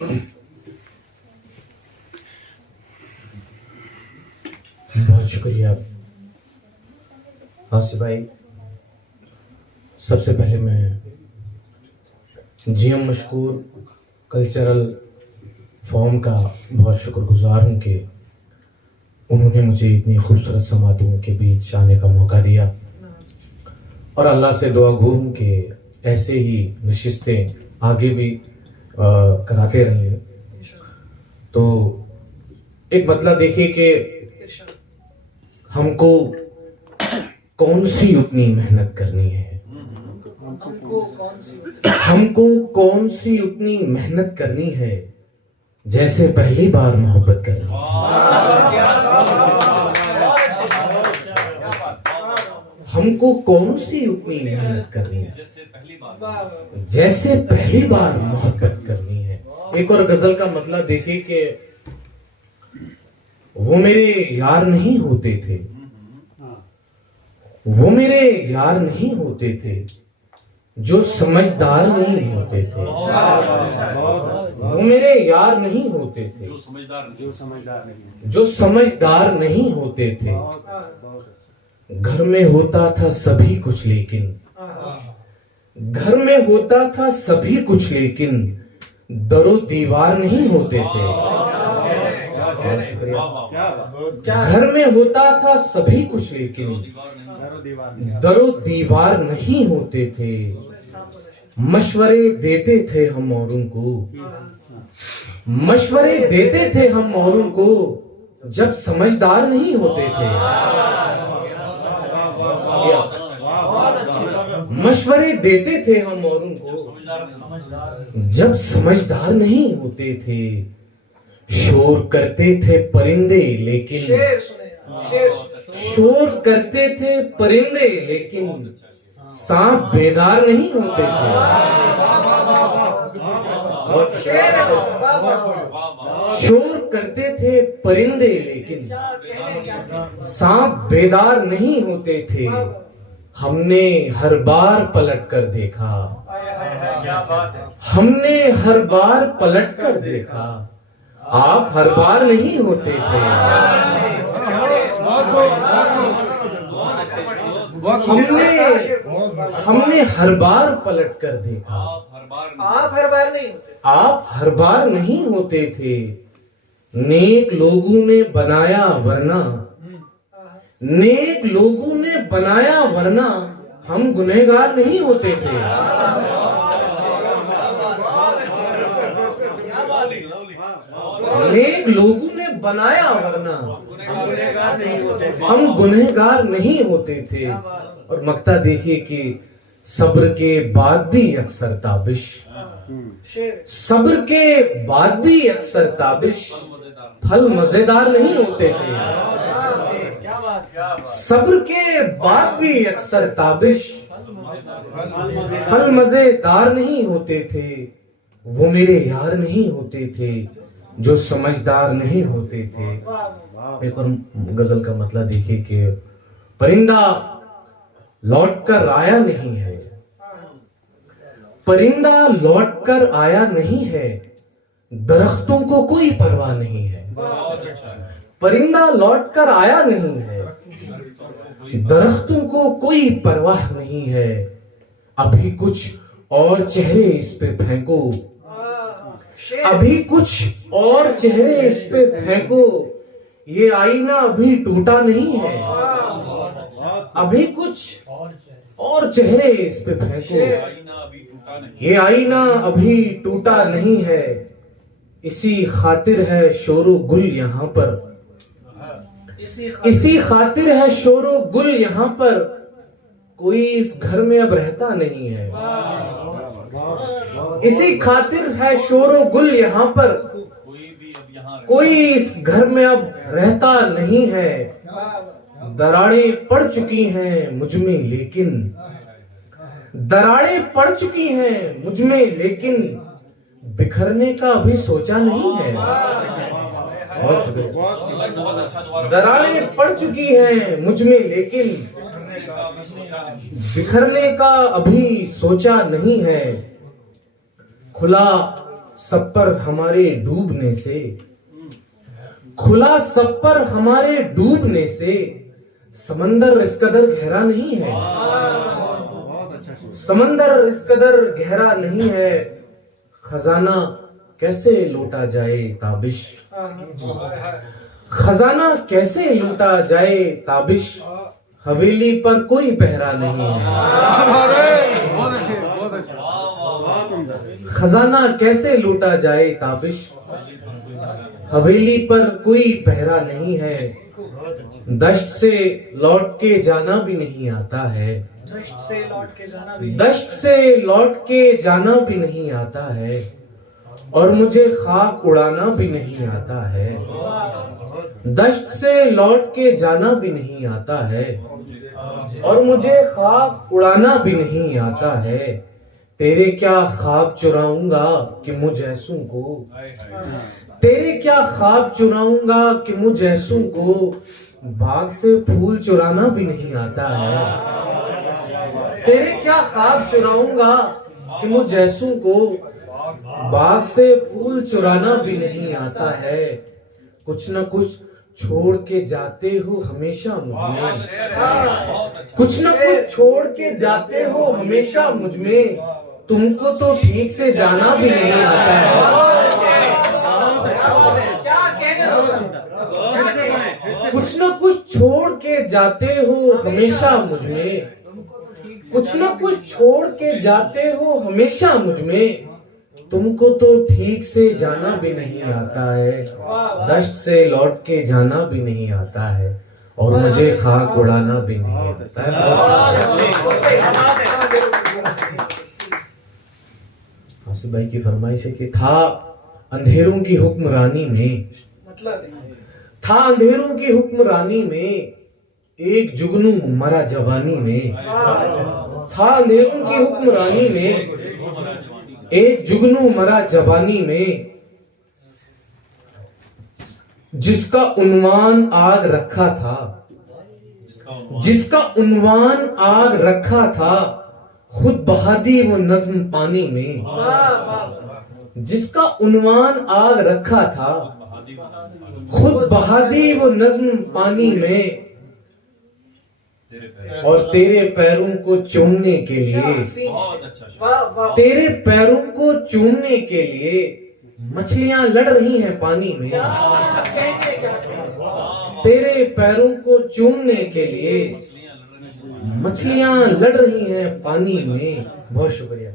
बहुत शुक्रिया आसिफ भाई। सबसे पहले मैं जीएम मशकूर कल्चरल फॉर्म का बहुत शुक्रगुजार हूँ कि उन्होंने मुझे इतनी खूबसूरत समातों के बीच आने का मौका दिया, और अल्लाह से दुआ गो हूँ कि ऐसे ही नशिस्तें आगे भी कराते रहें। तो एक मतलब देखिए कि हमको कौन सी उतनी मेहनत करनी है, हमको कौन सी उतनी मेहनत करनी है जैसे पहली बार मोहब्बत करनी है। हमको कौन सी उतनी मेहनत करनी है जैसे पहली बार मोहब्बत करनी है। एक और गजल का मतलब देखिए कि वो मेरे यार नहीं होते थे, वो मेरे यार नहीं होते थे जो समझदार नहीं होते थे। वो मेरे यार नहीं होते थे जो समझदार नहीं होते थे। घर में होता था सभी कुछ लेकिन, घर में होता था सभी कुछ लेकिन दरो दीवार नहीं होते थे। घर में होता था सभी कुछ लेकिन दरो दीवार नहीं होते थे। मशवरे देते थे हम औरों को, मशवरे देते थे हम औरों को जब समझदार नहीं होते थे। मशवरे देते थे हम औरों को जब समझदार नहीं होते थे। शोर करते थे परिंदे लेकिन, शोर करते थे परिंदे लेकिन सांप बेदार नहीं होते थे। शोर करते थे परिंदे लेकिन सांप बेदार नहीं होते थे। हमने हर बार पलट कर देखा, हमने हर बार पलट कर देखा आप हर बार नहीं होते थे। हमने हर बार पलट कर देखा आप हर बार नहीं होते, आप हर बार नहीं होते थे। नेक लोगों ने बनाया वरना, नेक लोगों ने बनाया वरना हम गुनहगार नहीं होते थे। नेक लोगों ने बनाया वरना हम गुनहगार नहीं होते थे। और मक्ता देखिए कि सब्र के बाद भी अक्सर ताबिश, सब्र के बाद भी अक्सर ताबिश फल मजेदार नहीं होते थे। सब्र के बाद भी अक्सर ताबिश फल मजेदार नहीं होते थे। वो मेरे यार नहीं होते थे जो समझदार नहीं होते थे। एक और गजल का मतलब देखिए कि परिंदा लौट कर आया नहीं है, परिंदा लौट कर आया नहीं है, दरख्तों को कोई परवाह नहीं है। परिंदा लौट कर आया नहीं है, दरख्तों को कोई परवाह नहीं है। अभी कुछ और चेहरे इस पे फेंको, अभी कुछ और चेहरे इस पे फेंको, ये आईना अभी टूटा नहीं है। अभी कुछ और चेहरे इस पे फेंको, ये आईना अभी टूटा नहीं है। इसी खातिर है शोरो गुल यहाँ पर, इसी खातिर है शोरो गुल यहाँ पर, कोई इस घर में अब रहता नहीं है। इसी खातिर है शोरो गुल यहाँ पर, कोई इस घर में अब रहता नहीं है। दरारें पड़ चुकी हैं मुझ में लेकिन, दरारें पड़ चुकी हैं मुझ में लेकिन बिखरने का अभी सोचा नहीं है। दरारें पड़ चुकी हैं मुझ में लेकिन बिखरने का अभी सोचा नहीं है। खुला सब पर हमारे डूबने से, खुला सब पर हमारे डूबने से, समंदर इस कदर गहरा नहीं है, समंदर इस कदर गहरा नहीं है, खजाना कैसे लूटा जाए ताबिश, खजाना कैसे लूटा जाए ताबिश, हवेली पर कोई पहरा नहीं है, खजाना कैसे लूटा जाए ताबिश, हवेली पर कोई पहरा नहीं है, दश्त से लौट के जाना भी नहीं आता है, दश्त से लौट के जाना भी दश्त से लौट के जाना भी नहीं आता है, और मुझे खाक उड़ाना भी नहीं आता है, दश्त से लौट के जाना भी नहीं आता है, और मुझे खाक उड़ाना भी नहीं आता है, तेरे क्या ख्वाब चुराऊंगा कि मुझ ऐसों को, तेरे क्या ख्वाब चुराऊंगा कि मुझ ऐसों को, बाग से फूल चुराना भी नहीं आता है, तेरे क्या ख्वाब चुराऊंगा कि मुझ ऐसों को, बाग से फूल चुराना भी नहीं आता है, कुछ न कुछ छोड़ के जाते हो हमेशा मुझ में, कुछ न कुछ छोड़ के जाते हो हमेशा मुझ में, तुमको तो ठीक से जाना भी नहीं आता है, कुछ न कुछ छोड़ के जाते हो हमेशा मुझ में, कुछ न कुछ छोड़ के जाते हो हमेशा मुझ में, तुमको तो ठीक से जाना भी नहीं आता है, दश्त से लौट के जाना भी नहीं आता है, और मुझे खाक उड़ाना भी नहीं आता है। आसिफ भाई की फरमाइश है कि था अंधेरों की हुक्मरानी में, था अंधेरों की हुक्मरानी में, एक जुगनू मरा जवानी में, था अंधेरों की हुक्मरानी में, एक जुगनू मरा जवानी में, जिसका उन्वान आग रखा था, जिसका उन्वान आग रखा था, खुद बहा दी वो नज्म पानी में, जिसका उन्वान आग रखा था, खुद बहा दी वो नज्म पानी में, और तेरे पैरों को चूमने के लिए, तेरे पैरों को चूमने के लिए मछलियां लड़ रही हैं पानी में, तेरे पैरों को चूमने के लिए मछलियां लड़ रही हैं पानी में। बहुत शुक्रिया।